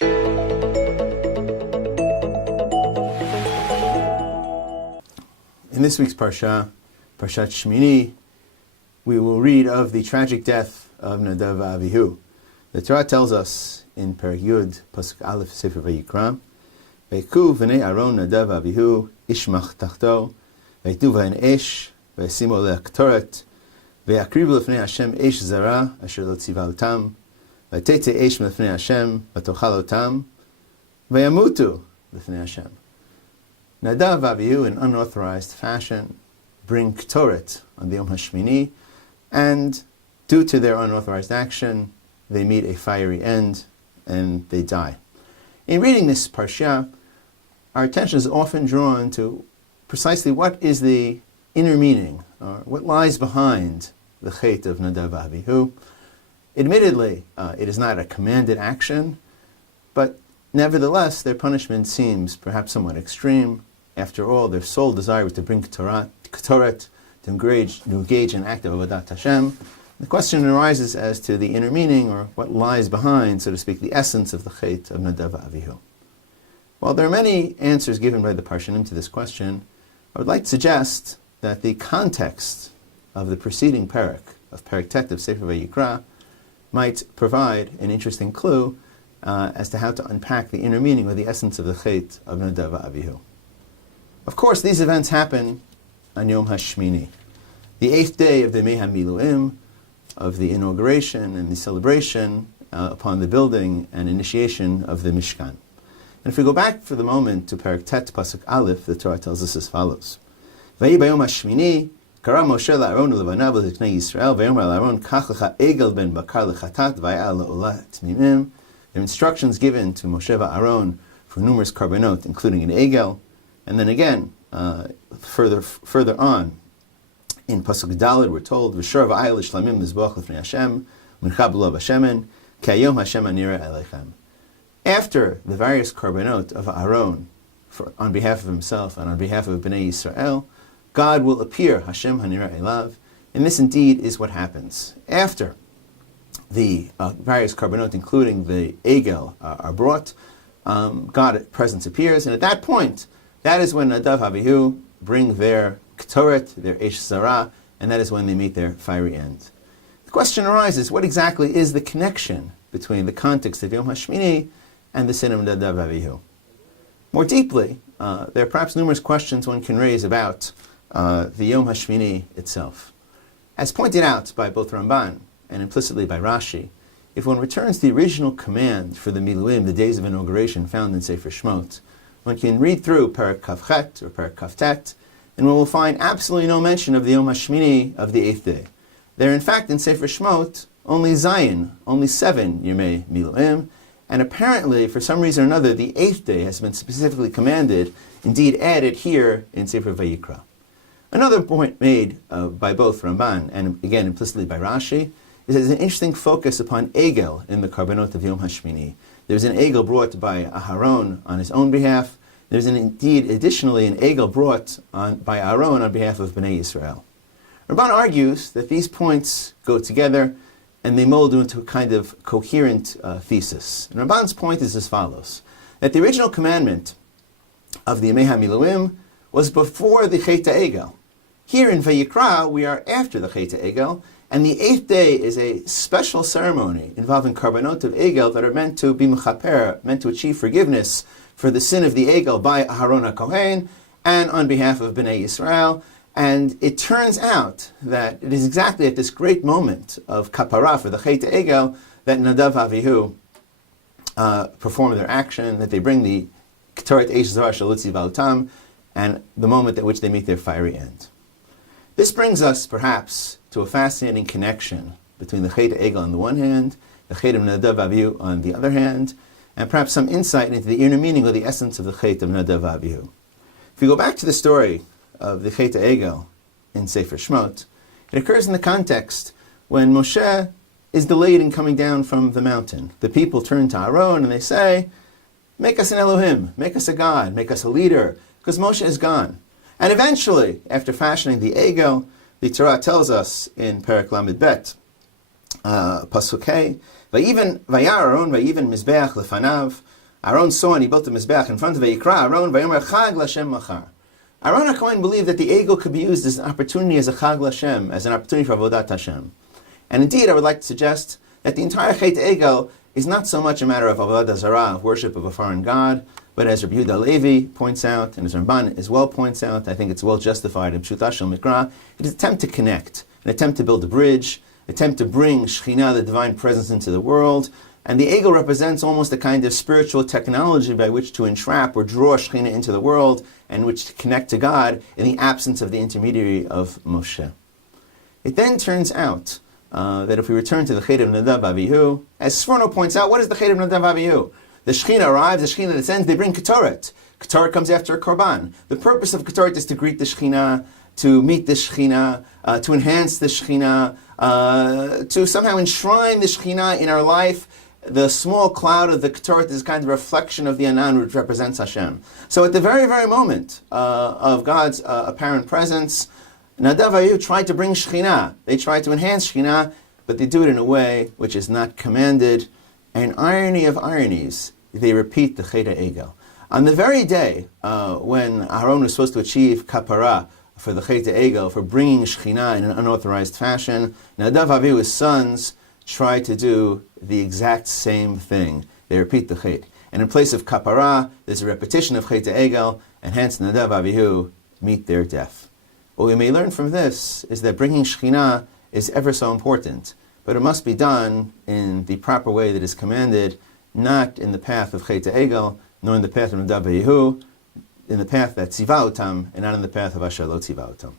In this week's Parshat Shmini, we will read of the tragic death of Nadav Avihu. The Torah tells us in Perek Yud, Pasuk Aleph, Sefer Vayikra, Veiku v'nei Aaron Nadav Avihu ishmach tachto, veitu v'en esh, ve'simo le'aktoret, ve'akribu l'fnei Hashem esh zara, asher lo tziva otam, ve'tete esh l'fnei Hashem, v'tochal otam, ve'yamutu l'fnei Hashem. Nadav Avihu, in unauthorized fashion, bring Ktoret on the Yom HaShmini, and due to their unauthorized action, they meet a fiery end, and they die. In reading this Parsha, our attention is often drawn to precisely what is the inner meaning, or what lies behind the Chet of Nadav Avihu. Admittedly, it is not a commanded action, but nevertheless, their punishment seems perhaps somewhat extreme. After all, their sole desire was to bring Ktoret, to engage in an act of Avodat Hashem. The question arises as to the inner meaning, or what lies behind, so to speak, the essence of the Chet of Nadav Avihu. While there are many answers given by the Parshanim to this question, I would like to suggest that the context of the preceding Perek, of Perek Tet of Sefer Vayikra, might provide an interesting clue as to how to unpack the inner meaning or the essence of the Chet of Nadav Avihu. Of course, these events happen on Yom HaShmini, the 8th day of the Mei HaMiluim, of the inauguration and the celebration upon the building and initiation of the Mishkan. And if we go back for the moment to Perek Tet, Pasuk Aleph, the Torah tells us as follows. Vayi bayom HaShmini, kara Moshe la'aron u'levanav l'ziknei Yisrael, vayomer la'aron kach lecha egel ben bakar lechatat, vayal le'olah tmimim. There are instructions given to Moshe va'aron for numerous carbonot, including an egel. And then again, further on, in Pasuk Daled, we're told, "V'shor v'ayil ishlamim mizbach l'fnei Hashem, mincha b'lo b'shemen, k'ayom Hashem anira elechem." After the various carbonot of Aaron, on behalf of himself and on behalf of Bnei Yisrael, God will appear, Hashem hanira elav, and this indeed is what happens. After the various carbonot, including the egel, are brought, God's presence appears, and at that point, that is when Nadav Avihu bring their Ktoret, their Eish Zara, and that is when they meet their fiery end. The question arises, what exactly is the connection between the context of Yom HaShmini and the sin of Nadav Avihu? More deeply, there are perhaps numerous questions one can raise about the Yom HaShmini itself. As pointed out by both Ramban and implicitly by Rashi, if one returns to the original command for the Miluim, the days of inauguration found in Sefer Shmot, one can read through Perek Kavchet or Perek Kavtet, and one will find absolutely no mention of the Yom HaShmini of the 8th day. There, in fact, in Sefer Shmot, only 7 Yemei Miluim, and apparently, for some reason or another, the 8th day has been specifically commanded, indeed added here in Sefer Vayikra. Another point made by both Ramban and again implicitly by Rashi is that there's an interesting focus upon Egel in the Carbonot of Yom HaShmini. There's an egel brought by Aharon on his own behalf. There's indeed, additionally, an egel brought by Aaron on behalf of Bnei Yisrael. Ramban argues that these points go together and they mold into a kind of coherent thesis. And Ramban's point is as follows, that the original commandment of the Yemei HaMiluim was before the Chet HaEgel. Here in Vayikra, we are after the Chet HaEgel, and the 8th day is a special ceremony involving carbonot of egel that are meant to be mechaper, meant to achieve forgiveness for the sin of the egel by Aharon HaKohen and on behalf of Bnei Yisrael. And it turns out that it is exactly at this great moment of kapara for the Chet egel that Nadav Avihu perform their action, that they bring the Ktoret Eish Zara Shalutzi Valtam, and the moment at which they meet their fiery end. This brings us, perhaps, to a fascinating connection between the Chet Egel on the one hand, the Chet of Nadav Avihu on the other hand, and perhaps some insight into the inner meaning or the essence of the Chet of Nadav Avihu. If you go back to the story of the Chet Egel in Sefer Shmot, it occurs in the context when Moshe is delayed in coming down from the mountain. The people turn to Aaron and they say, "Make us an Elohim, make us a God, make us a leader," because Moshe is gone. And eventually, after fashioning the Egel, the Torah tells us in Perek Lamed Bet, Pasuk Hey, Vayiven Vayar Aaron Vayiven Mizbeach Lefanav. Aaron saw and he built the Mizbeach in front of Vayikra Aaron Vayomer Chag L'Hashem Machar. Aaron HaKohen believed that the Egel could be used as an opportunity, as a Chag L'Hashem, as an opportunity for Avodat Hashem. And indeed, I would like to suggest that the entire Chet Egel is not so much a matter of Avodah Zarah, of worship of a foreign god, but as Rabbi Yehuda Levi points out, and as Ramban as well points out, I think it's well justified in Pshuta Shel Mikra, it is an attempt to connect, an attempt to build a bridge, an attempt to bring Shekhinah, the divine presence, into the world. And the Egel represents almost a kind of spiritual technology by which to entrap or draw Shekhinah into the world and which to connect to God in the absence of the intermediary of Moshe. It then turns out that if we return to the Chet of Nadav Avihu, as Sforno points out, what is the Chet of Nadav Avihu? The Shekhinah arrives, the Shekhinah descends, they bring Ketoret. Ketoret comes after a Korban. The purpose of Ketoret is to greet the Shekhinah, to meet the Shekhinah, to enhance the Shekhinah, to somehow enshrine the Shekhinah in our life. The small cloud of the Ketoret is kind of a reflection of the Anan, which represents Hashem. So at the very, very moment of God's apparent presence, Nadav Avihu tried to bring Shekhinah. They tried to enhance Shekhinah, but they do it in a way which is not commanded. And irony of ironies, they repeat the Chet Egel. On the very day when Aaron was supposed to achieve kapara for the Chet Egel, for bringing Shekhinah in an unauthorized fashion, Nadav Avihu's sons try to do the exact same thing. They repeat the Chet. And in place of kapara, there's a repetition of Chet Egel, and hence Nadav Avihu meet their death. What we may learn from this is that bringing Shekhinah is ever so important, but it must be done in the proper way that is commanded, not in the path of Chet Egel, nor in the path of Nadav Avihu, in the path that tziva otam, and not in the path of Asher lo tziva otam.